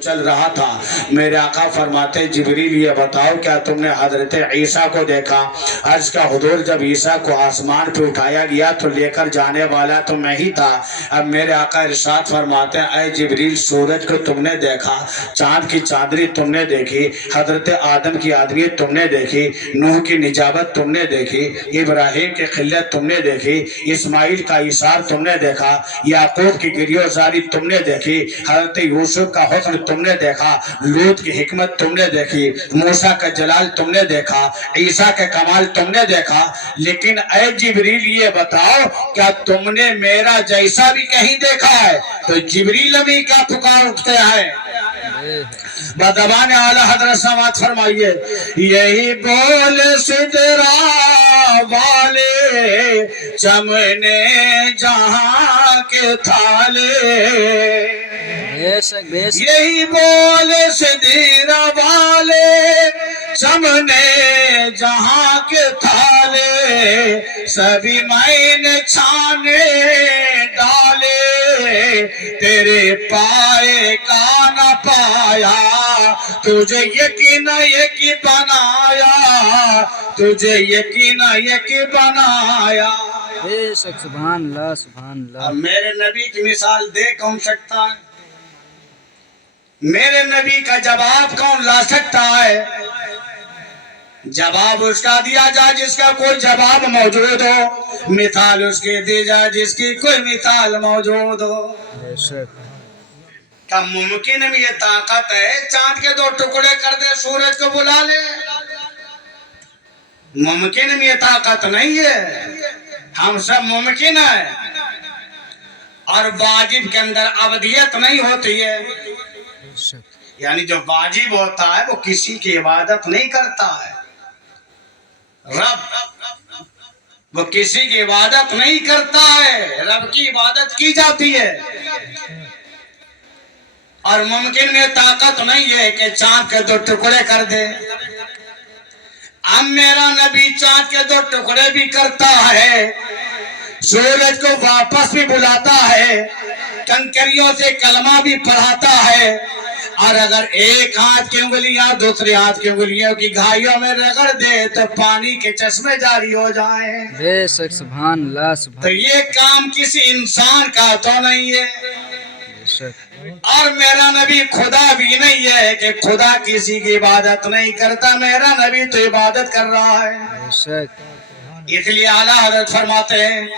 चल रहा था। मेरे आका फरमाते जिब्रील ये बताओ क्या तुमने हजरत ईसा को देखा? अर्ज का हुजूर जब ईसा को आसमान पे उठाया गया तो लेकर जाने वाला तो मैं ही था। अब मेरे आका इरशाद फरमाते हैं ऐ जिब्रील सूरज को तुमने देखा, चांद की चांदनी तुमने देखी, हजरत आदम की आदमी तुमने देखी, नूह की निजाबत तुमने देखी, इब्राहिम की खिल्लत तुमने देखी, इस्माइल का इशार तुमने देखा, याकूब की गिरियोजारी तुमने देखी, हजरत यूसुफ का हुस्न तुमने देखा, लूत की हिकमत तुमने देखी, मूसा का जलाल तुमने देखा, ईसा के कमाल तुमने देखा। लेकिन ऐ जिब्रील ये बताओ क्या तुमने मेरा जैसा भी कहीं देखा है? तो जिब्रील अभी क्या पुकार उठते हैं बदबान आला हजरत समात फरमाइए यही बोल सिदरा वाले चमने जहां के थाले, यही बोल सिदरा वाले चमने जहां के थाले, सभी मैंने छाने डाले, तेरे पाए का न पाया, तुझे यकीन यकी बनाया, तुझे यकीन यकी बनाया। सुभान अल्लाह सुभान अल्लाह। अब मेरे नबी की मिसाल दे कौन सकता है? मेरे नबी का जवाब कौन ला सकता है? जवाब उसका दिया जाए जिसका कोई जवाब मौजूद हो, मिसाल उसकी दी जाए जिसकी कोई मिसाल मौजूद हो। क्या मुमकिन में ये ताकत है चांद के दो टुकड़े कर दे, सूरज को बुला ले? मुमकिन में ये ताकत नहीं है। हम सब मुमकिन है और वाजिब के अंदर अबदियत नहीं होती है। यानी जो वाजिब होता है वो किसी की इबादत नहीं करता है। रब वो किसी की इबादत नहीं करता है, रब की इबादत की जाती है। और मुमकिन में ताकत नहीं है कि चांद के दो टुकड़े कर दे। अब मेरा नबी चांद के दो टुकड़े भी करता है, सूरज को वापस भी बुलाता है, कंकरियों से कलमा भी पढ़ाता है, और अगर एक हाथ की उंगलियां दूसरे हाथ की उंगलियों की घाइयों में रगड़ दे तो पानी के चश्मे जारी हो जाए। बेशक सुभान अल्लाह सुभान। तो ये काम किसी इंसान का तो नहीं है। और मेरा नबी खुदा भी नहीं है कि खुदा किसी की इबादत नहीं करता, मेरा नबी तो इबादत कर रहा है। इसलिए आला हजरत फरमाते हैं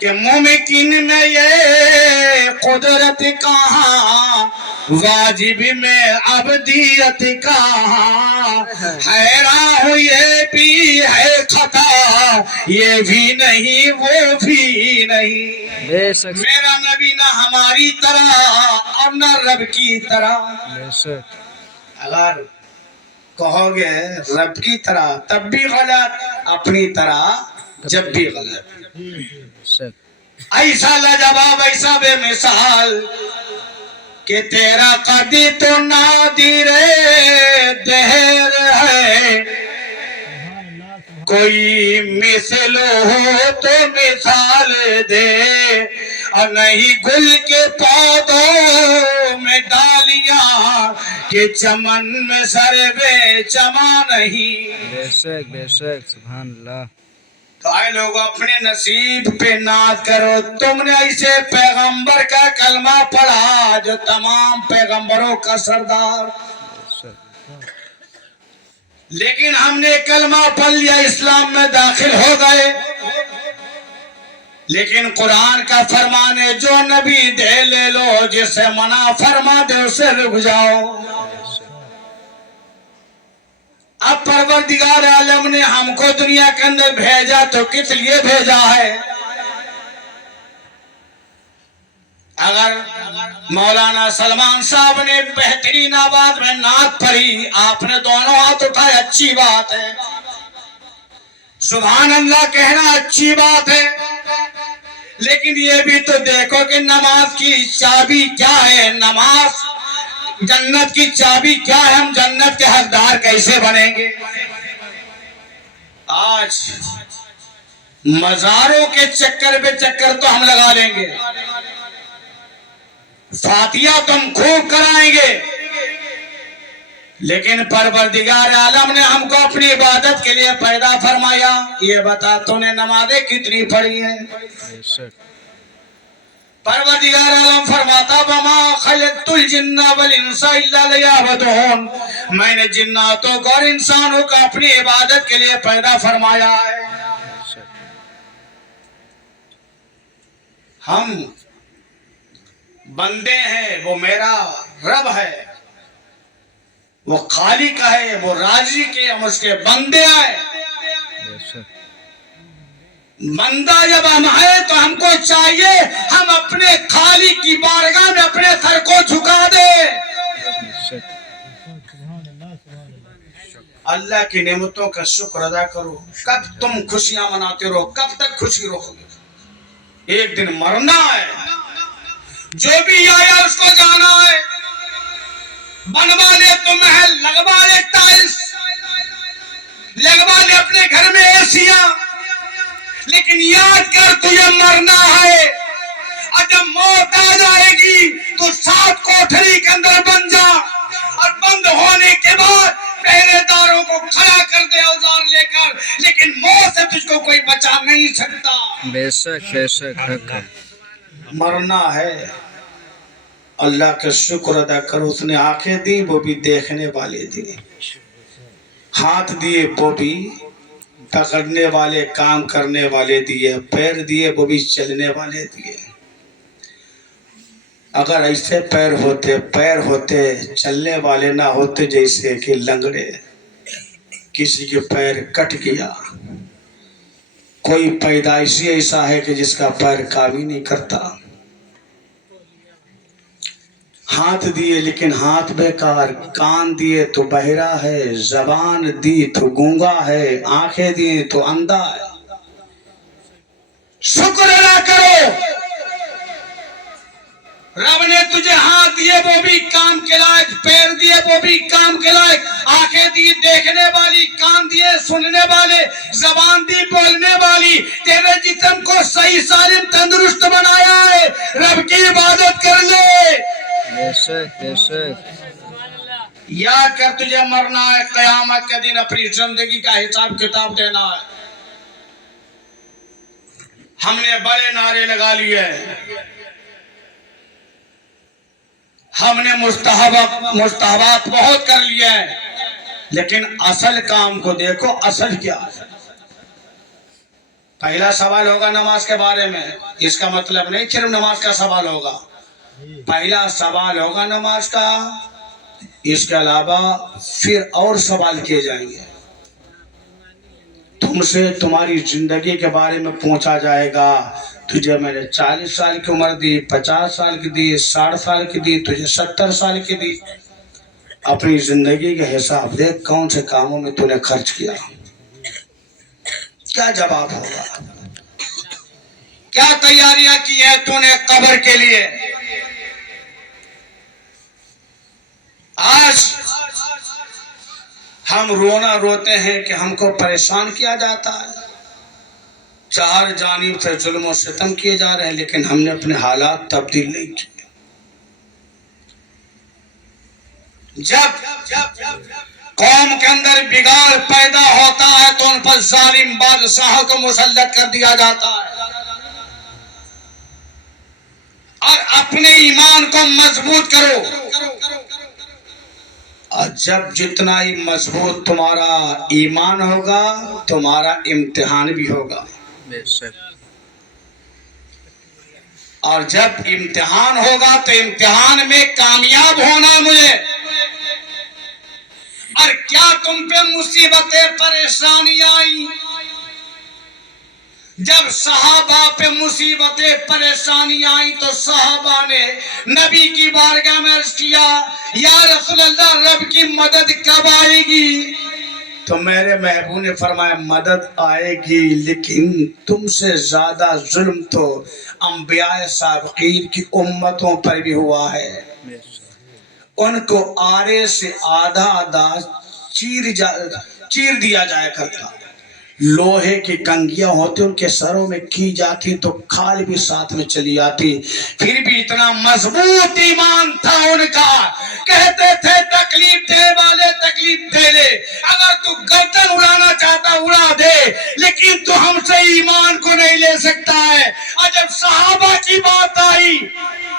कि मुमकिन में ये कुदरत कहाँ, वाजिब में अबदियत कहाँ, हैरान हूँ ये भी है खता, ये भी नहीं वो भी नहीं। मेरा नबी ना हमारी तरह और ना रब की तरह। अगर कहोगे रब की तरह तब भी गलत, अपनी तरह जब भी गलत। ऐसा लाजवाब ऐसा बेमिसाल कि तेरा कदी तो नादिरे देर है, कोई मिसल हो तो मिसाल दे, और नहीं गुल के पौधों में डालियां कि चमन में सरवे चमा नहीं। बेशक बेशक सुभान अल्लाह। तो आए लोग अपने नसीब पे नाज करो। तुमने ऐसे पैगंबर का कलमा पढ़ा जो तमाम पैगंबरों का सरदार, लेकिन हमने कलमा पढ़ लिया, इस्लाम में दाखिल हो गए, लेकिन कुरान का फरमान है जो नबी दे ले लो, जिसे मना फरमा दे उसे रुक जाओ। अब परवरदिगार आलम ने हमको दुनिया के अंदर भेजा तो किस लिए भेजा है? अगर मौलाना सलमान साहब ने बेहतरीन आवाज में नात पढ़ी, आपने दोनों हाथ उठाए, अच्छी बात है, सुभान अल्लाह कहना अच्छी बात है, लेकिन ये भी तो देखो कि नमाज की चाबी क्या है, नमाज जन्नत की चाबी क्या है, हम जन्नत के हकदार कैसे बनेंगे? आज मजारों के चक्कर पे चक्कर तो हम लगा लेंगे, फातिहा तुम खूब कराएंगे, लेकिन परवरदिगार आलम ने हमको अपनी इबादत के लिए पैदा फरमाया। ये बता तूने नमाजें कितनी पढ़ी है? बेशक परवरदिगार आलम फरमाता वमा खलक़तुल जिन्ना वल इंसा इल्ला लियअबुदून, मैंने जिन्नातों को और इंसानों को अपनी इबादत के लिए पैदा फरमाया है। बेशक हम बंदे हैं, वो मेरा रब है, वो खालिक है, वो राज़िक है, हम उसके बंदे हैं। बेशक बंदा जब हम है तो हमको चाहिए हम अपने खालिक की बारगाह में अपने सर को झुका दे। बेशक अल्लाह की नेमतों का शुक्र अदा करो। कब तुम खुशियां मनाते रहो, कब तक खुशी रहोगे? एक दिन मरना है, जो भी आया उसको जाना है। बनवा ले तो महल, लगवा ले टाइल्स, लगवा ले अपने घर में एसिया, लेकिन याद कर तुझे मरना है। और जब मौत आ जाएगी तो 7 कोठरी के अंदर बन जा, और बंद होने के बाद पहरेदारों को खड़ा कर दे औजार लेकर, लेकिन मौत से तुझको कोई बचा नहीं सकता। बेशक बेशक हक है। मरना है, अल्लाह का शुक्र अदा करो। उसने आंखें दी, वो भी देखने वाले दी, हाथ दिए, वो भी पकड़ने वाले काम करने वाले दिए, पैर दिए, वो भी चलने वाले दिए। अगर ऐसे पैर होते चलने वाले ना होते, जैसे कि लंगड़े, किसी के पैर कट गया, कोई पैदाइशी ऐसा है कि जिसका पैर काम ही नहीं करता। हाथ दिए लेकिन हाथ बेकार, कान दिए तो बहरा है, जबान दी तो गूंगा है, आंखें दी तो अंधा है। शुक्र अदा करो, रब ने तुझे हाथ दिए वो भी काम के लायक, पैर दिए वो भी काम के लायक, आंखें दी देखने वाली, कान दिए सुनने वाले, जबान दी बोलने वाली, तेरे जिस्म को सही सालिम तंदुरुस्त बनाया है। रब की इबादत कर ले। बेशक बेशक याद कर तुझे मरना है, कयामत के दिन अपनी जिंदगी का हिसाब किताब देना है। हमने बड़े नारे लगा लिए, हमने मुस्तहबात बहुत कर लिए हैं, लेकिन असल काम को देखो, असल क्या है। पहला सवाल होगा नमाज के बारे में, इसका मतलब नहीं सिर्फ नमाज का सवाल होगा, पहला सवाल होगा नमाज का, इसके अलावा फिर और सवाल किए जाएंगे। तुमसे तुम्हारी जिंदगी के बारे में पूछा जाएगा। तुझे मैंने 40 साल की उम्र दी, 50 साल की दी, 60 साल की दी, तुझे 70 साल की दी। अपनी जिंदगी के हिसाब देख, कौन से कामों में तूने खर्च किया, क्या जवाब होगा? क्या तैयारियां की है तूने कब्र के लिए? आज हम रोना रोते हैं कि हमको परेशान किया जाता है, चार जानिब से जुल्म और सितम किए जा रहे हैं, लेकिन हमने अपने हालात तब्दील नहीं किए। जब कौम के अंदर बिगाड़ पैदा होता है तो उन पर जालिम बादशाह को मुसल्लत कर दिया जाता है, और अपने ईमान को मजबूत करो। और जब जितना ही मजबूत तुम्हारा ईमान होगा, तुम्हारा इम्तिहान भी होगा। बेशक और जब इम्तिहान होगा तो इम्तिहान में कामयाब होना मुझे। और क्या तुम पे मुसीबतें परेशानियां आई? जब सहाबा पे मुसीबतें परेशानियां आई तो सहाबा ने नबी की बारगाह में अर्ज किया, या रसूल अल्लाह, रब की मदद कब आएगी? तो मेरे महबूब ने फरमाया, मदद आएगी, लेकिन तुमसे ज्यादा जुल्म तो अंबिया साबिकीन की उम्मतों पर भी हुआ है। उनको आरे से आधा आधा चीर दिया जाया करता, लोहे की कंगियां होती उनके सरों में की जाती तो खाल भी साथ में चली आती, फिर भी इतना मजबूत ईमान था उनका। कहते थे तकलीफ दे वाले तकलीफ दे ले, अगर तू गर्दन उड़ाना चाहता उड़ा दे, लेकिन तू हमसे ईमान को नहीं ले सकता है। और जब सहाबा की बात आई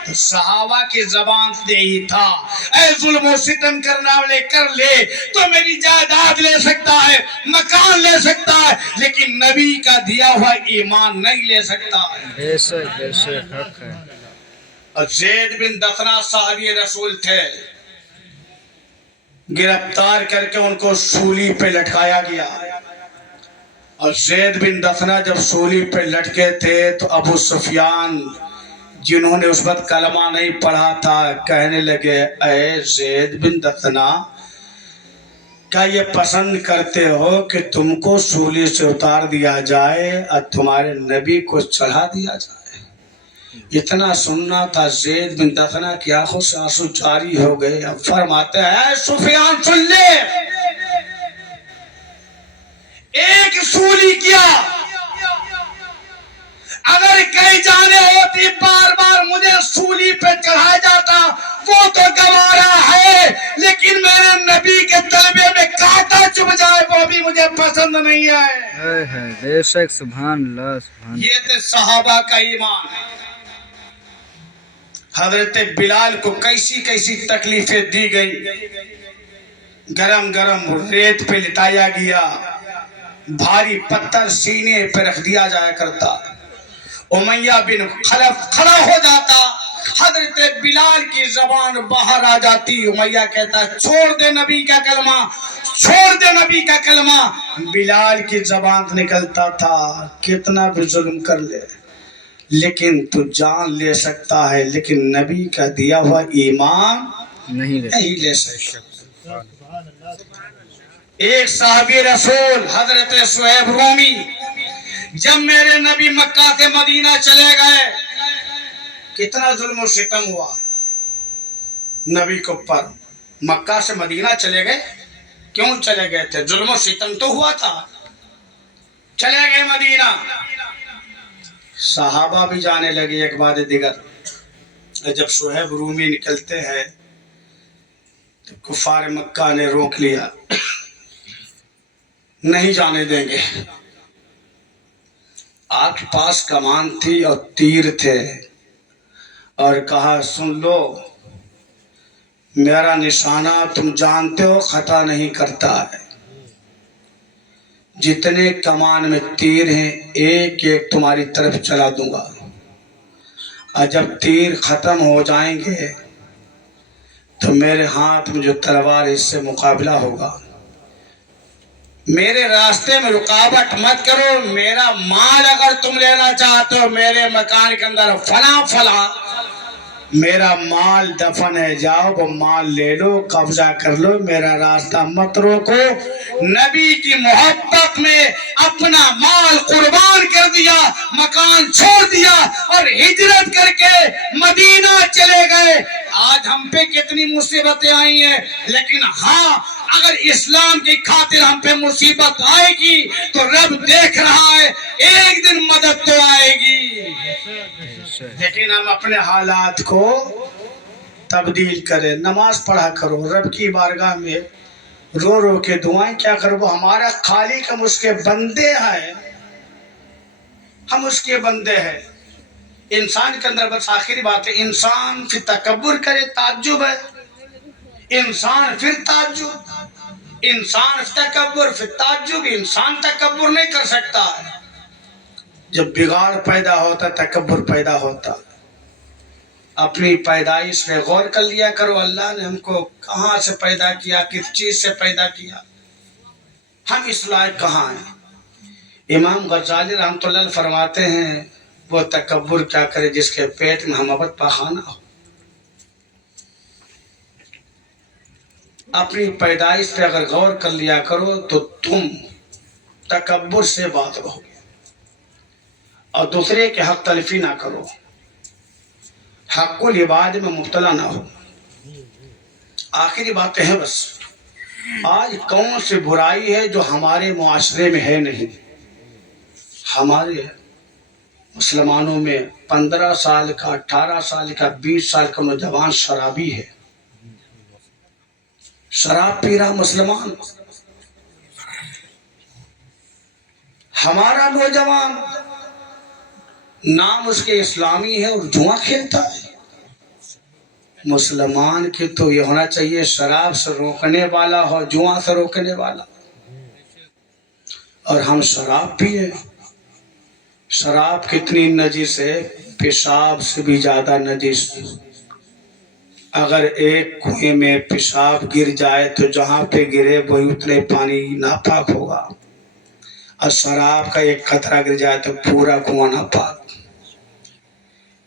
तो सहाबा की जबान से यही था, ऐ जुल्म और सितम करने वाले कर ले, तो मेरी जायदाद ले सकता है, मकान ले सकता है, लेकिन नबी का दिया हुआ ईमान नहीं ले सकता है। बेशक बेशक हक है। और ज़ैद बिन दफना साहबी रसूल थे, गिरफ्तार करके उनको सूली पे लटकाया गया। और ज़ैद बिन दफना जब सूली पे लटके थे तो अबू सुफियान जिन्होंने उस वक्त कलमा नहीं पढ़ा था कहने लगे, ऐ ज़ैद बिन दफना, क्या ये पसंद करते हो कि तुमको सूली से उतार दिया जाए और तुम्हारे नबी को चढ़ा दिया जाए? इतना सुनना था ज़ैद बिन दफना की आंखों से आंसू जारी हो गए। अब फरमाते हैं, सुफियान सुन ले, एक सूली किया, अगर कई जाने होती बार बार मुझे सूली पे चढ़ाया जाता वो तो गवारा है, लेकिन मेरे नबी के तलबे में कांटा चुभ जाए वो भी मुझे पसंद नहीं है। बेशक सुभान अल्लाह सुभान। ये थे सहाबा का ईमान। हजरत बिलाल को कैसी कैसी तकलीफें दी गई, गरम गरम रेत पे लिटाया गया, भारी पत्थर सीने पे रख दिया जाया करता, उमैया बिन खलफ खड़ा हो जाता, हजरत बिलाल की जबान बाहर आ जाती, उमैया कहता छोड़ दे नबी का कलमा, छोड़ दे नबी का कलमा, बिलाल की जबान निकलता था कितना भी जुल्म कर ले, लेकिन तू जान ले सकता है, लेकिन नबी का दिया हुआ ईमान नहीं ले सकता। एक साहबी रसूल हजरत सुहैब रूमी, जब मेरे नबी मक्का से मदीना चले गए, कितना जुल्म और सितम हुआ नबी के ऊपर। मक्का से मदीना चले गए, क्यों चले गए थे? जुल्म और सितम तो हुआ था, चले गए मदीना। सहाबा भी जाने लगे एक बाद दिगर। जब सुहैब रूमी निकलते हैं तो कुफार मक्का ने रोक लिया, नहीं जाने देंगे। आठ पास कमान थी और तीर थे, और कहा सुन लो, मेरा निशाना तुम जानते हो खता नहीं करता है, जितने कमान में तीर हैं एक एक तुम्हारी तरफ चला दूंगा, और जब तीर खत्म हो जाएंगे तो मेरे हाथ में जो तलवार इससे मुकाबला होगा। मेरे रास्ते में रुकावट मत करो, मेरा माल अगर तुम लेना चाहते हो मेरे मकान के अंदर फला फला मेरा माल दफन है, जाओ वो माल ले लो, कब्जा कर लो, मेरा रास्ता मत रोको। नबी की मोहब्बत में अपना माल कुर्बान कर दिया, मकान छोड़ दिया और हिजरत करके मदीना चले गए। आज हम पे कितनी मुसीबतें आई हैं, लेकिन हाँ, अगर इस्लाम की खातिर हम पे मुसीबत आएगी तो रब देख रहा है, एक दिन मदद तो आएगी। लेकिन हम अपने हालात को तब्दील करें, नमाज पढ़ा करो, रब की बारगाह में रो रो के दुआएं क्या करो। हमारा खालिक, हम उसके बंदे हैं, हम उसके बंदे हैं। इंसान के अंदर बस आखिरी बात है, इंसान फिर तकब्बुर करे, ताज्जुब है, इंसान फिर ताज्जुब, इंसान तकब्बुर फिर ताज्जुब। इंसान तकब्बुर नहीं कर सकता है, जब बिगाड़ पैदा होता तकब्बुर पैदा होता। अपनी पैदाइश में गौर कर लिया करो, अल्लाह ने हमको कहाँ से पैदा किया, किस चीज से पैदा किया, हम इस लायक कहाँ हैं। इमाम गजाली रहमतुल्लाह फरमाते हैं, वो तकब्बुर क्या करे जिसके पेट में हमबत पाखाना हो। अपनी पैदाइश पे अगर गौर कर लिया करो तो तुम तकब्बुर से बात रहो और दूसरे के हक तलफी ना करो, हक़्क़ुल इबाद में मुब्तला ना हो। आखिरी बातें हैं बस। आज कौन सी बुराई है जो हमारे मुआशरे में है नहीं? हमारे मुसलमानों में 15 साल का, 18 साल का, 20 साल का नौजवान शराबी है, शराब पी रहा मुसलमान। हमारा नौजवान नाम उसके इस्लामी है और जुआ खेलता है। मुसलमान के तो ये होना चाहिए शराब से रोकने वाला हो, जुआ से रोकने वाला, और हम शराब पिए। शराब कितनी नजिस है, पेशाब से भी ज्यादा नजिस। अगर एक कुएं में पेशाब गिर जाए तो जहां पे गिरे वही उतने पानी नापाक होगा, और शराब का एक कतरा गिर जाए तो पूरा कुआं नापाक।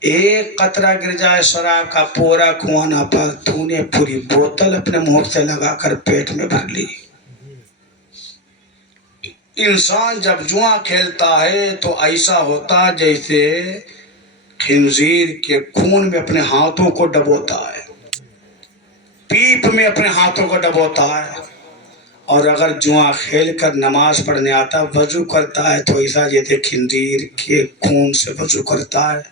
एक कतरा गिर जाए शराब का, पूरा कुआं नापाक। तूने पूरी बोतल अपने मुंह से लगाकर पेट में भर ली। इंसान जब जुआ खेलता है तो ऐसा होता जैसे खिंजीर के खून में अपने हाथों को डबोता है, पीप में अपने हाथों को डबोता है। और अगर जुआ खेल कर नमाज पढ़ने आता, वजू करता है तो ऐसा जैसे खिंजीर के खून से वजू करता है।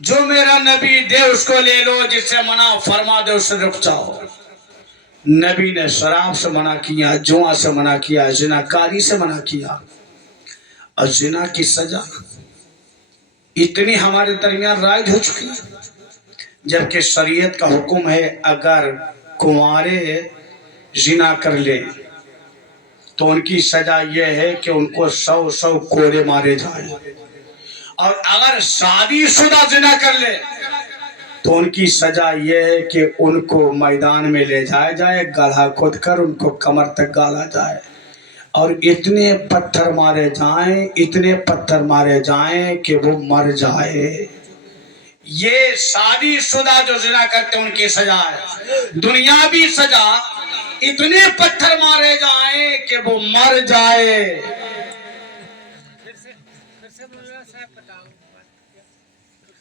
जो मेरा नबी दे उसको ले लो, जिससे मना फरमा दे उससे रुक जाओ। नबी ने शराब से मना किया, जुआ से मना किया, जिनाकारी से मना किया। और जिना की सजा इतनी हमारे दरमियान राइज हो चुकी है, जबकि शरीयत का हुक्म है अगर कुंवारे जिना कर ले तो उनकी सजा यह है कि उनको 100 कोड़े मारे जाए, और अगर शादीशुदा जिना कर ले तो उनकी सजा यह है कि उनको मैदान में ले जाया जाए, गड्ढा खोद कर उनको कमर तक गाला जाए, और इतने पत्थर मारे जाएं, इतने पत्थर मारे जाएं कि वो मर जाए। ये शादीशुदा जो जिना करते उनकी सजा है। दुनियावी सजा इतने पत्थर मारे जाएं कि वो मर जाए।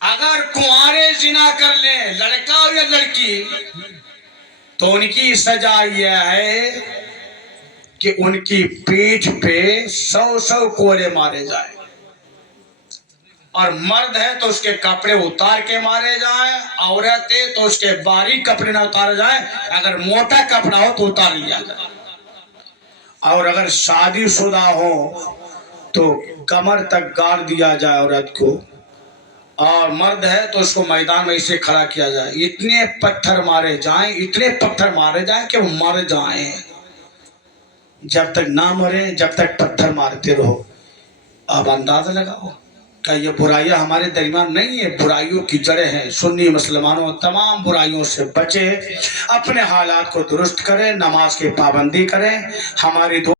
अगर कुंवारे जिना कर ले, लड़का और या लड़की, तो उनकी सजा यह है कि उनकी पीठ पे 100 कोड़े मारे जाए, और मर्द है तो उसके कपड़े उतार के मारे जाए, औरत है तो उसके बारीक कपड़े ना उतारे जाए, अगर मोटा कपड़ा हो तो उतार लिया जाए, और अगर शादीशुदा हो तो कमर तक गाड़ दिया जाए औरत को, और मर्द है तो उसको मैदान में इसे खड़ा किया जाए। इतने पत्थर मारे जाएं, इतने पत्थर मारे जाएं कि वो मर जाएं। जब तक ना मरे, जब तक पत्थर मारते रहो। अब अंदाजा लगाओ क्या ये बुराइयां हमारे दरमियान नहीं है? बुराइयों की जड़ें हैं। सुन्नी मुसलमानों तमाम बुराइयों से बचे, अपने हालात को दुरुस्त करें, नमाज की पाबंदी करें। हमारी